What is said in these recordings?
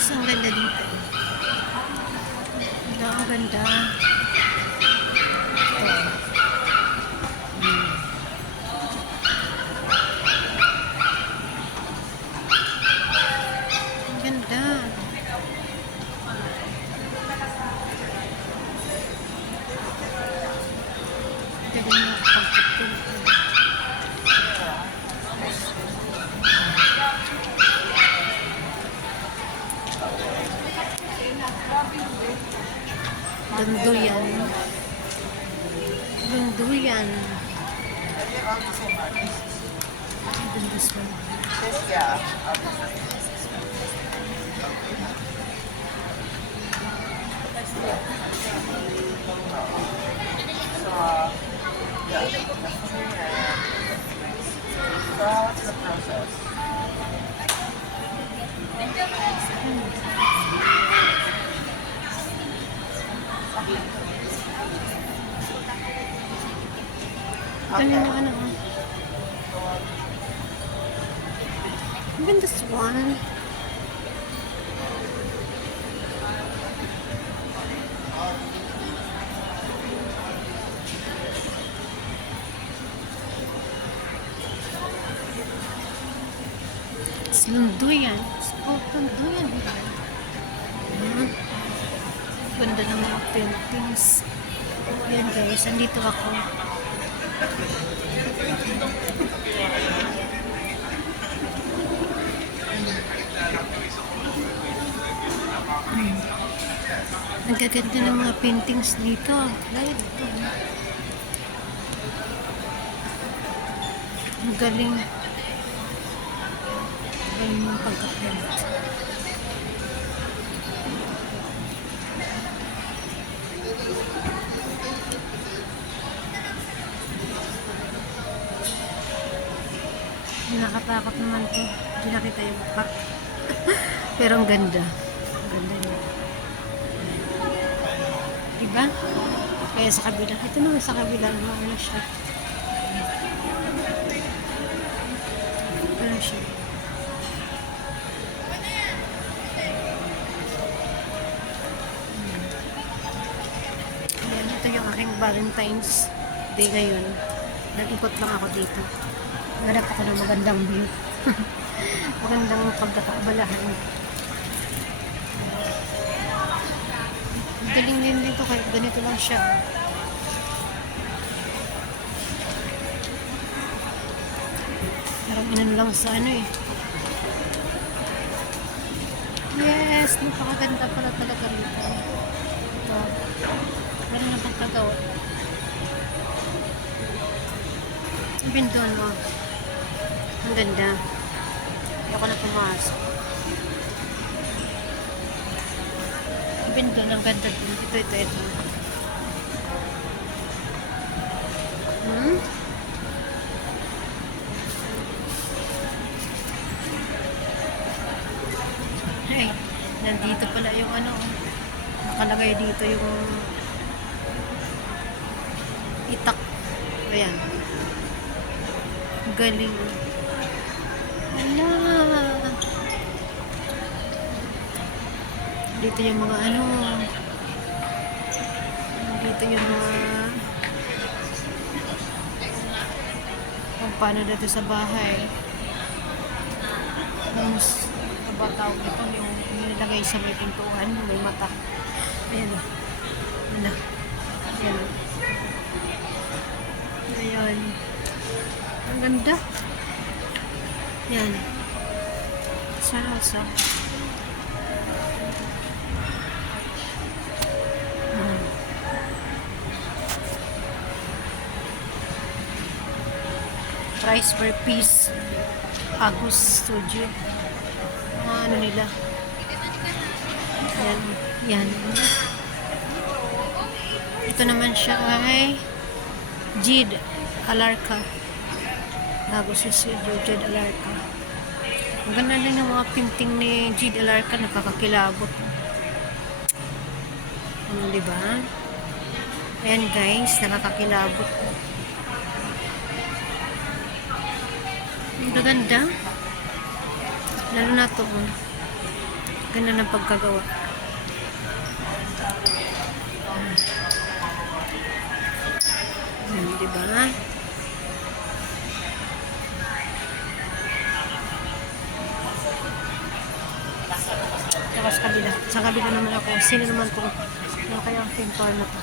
guys, ang ganda dito. Ang ganda. Ang ganda. Galing na pagkakil. Dunduyan. Dunduyan. This one. So what's the process? Galing na ano. Even this one. Lunduyan. Lunduyan. Ganda ng mga paintings. Yan guys, andito ako. Ang gaganda ng mga paintings dito. Lalo dito. Ang galing. Galing ng pagka-paint. Nakatakot naman to. Hindi nakita yung mukha. Pero ang ganda. Ang ganda niya. Diba? Kaya sa kabila. Ito naman sa kabila. Ano siya? Ano siya? Ayan, ito yung aking Valentine's Day ngayon. Nag-ikot lang ako dito. Naghanap ako ng magandang view. Magandang pagkakaabalahan. Galing din dito kahit ganito lang siya. Parang inan lang sa ano eh. Yes, napakaganda pala talaga rito. Ito. Meron na pagkagawa. Sabihin doon, oh. Ang ganda. Ayoko na pumasok. Sabihin doon, ang ganda din. Ito. Ay, nandito pala yung ano. Nakalagay dito yung itak. Ayan. Galing. Ala. Dito yung mga ano. Dito yung mga kung paano dito sa bahay. Mas kabatawag dito yung nilagay sa may pintuan, may mata. Ayan. Ayan. Ayan. Ayan. Ang ganda. Yan. Salsa. Price per piece. Agus Studio. Ano nila. Yan. Yan. Ito naman siya ay Jade Alarka. Agus Studio, Jade Alarka. Ang ganda din ng mga painting ni Jade Alarka, nakakakilabot. Diba? Ayan guys, nakakakilabot. Ang ganda. Lalo na ito. Ganda ng pagkagawa. Diba? Tapos kabila. Sa kabila naman ako. Sino naman ko? Ano kaya ang pintor na to?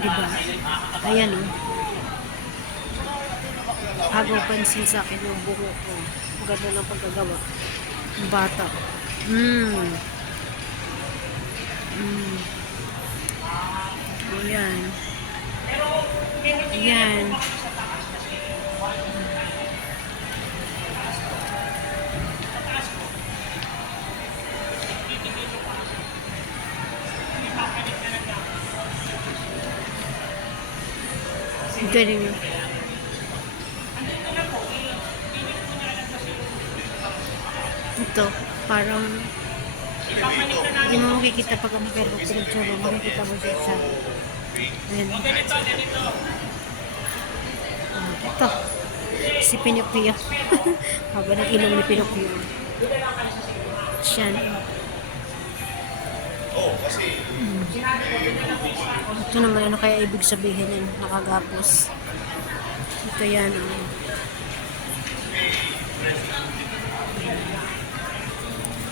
Diba? Ayan o. Agaw pansin sa akin yung buho ko. Ganda ng pagkagawa. Yung bata. Ayan. Ayan. Galing yun. Ito, parang hindi mo makikita pag ang pero picture mo, makikita mo siya sa ayan. Ito, si Pinocchio. Haba ng ilong ni Pinocchio. Siyan. Ito naman, ano kaya ibig sabihin yan? Nakagapos. Ito yan.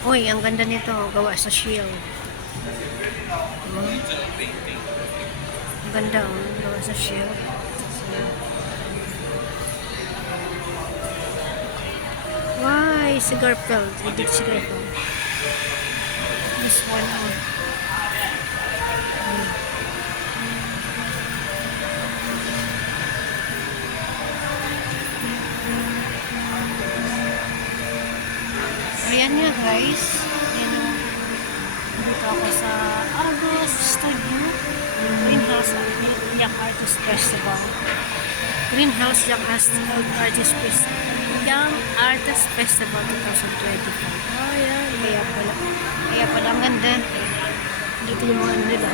Uy, ang ganda nito. Gawa sa shield. Ang ganda, gawa sa shield. Why? Cigar pelt. Edit cigar pelt. This one, Ayan nga guys. Dito ako sa Argos Studio. Greenhouse Young Artist Festival. Greenhouse Young Artist Festival. Young Artist Festival 2025. Oh yan. Kaya pala ang ganda. Dito yung mga ano nila.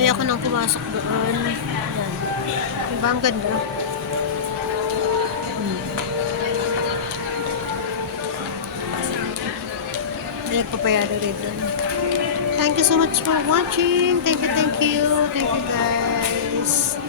Ayoko nang pumasok doon. Yan. Diba ang ganda? Nagpapayado rin doon. Thank you so much for watching. Thank you guys.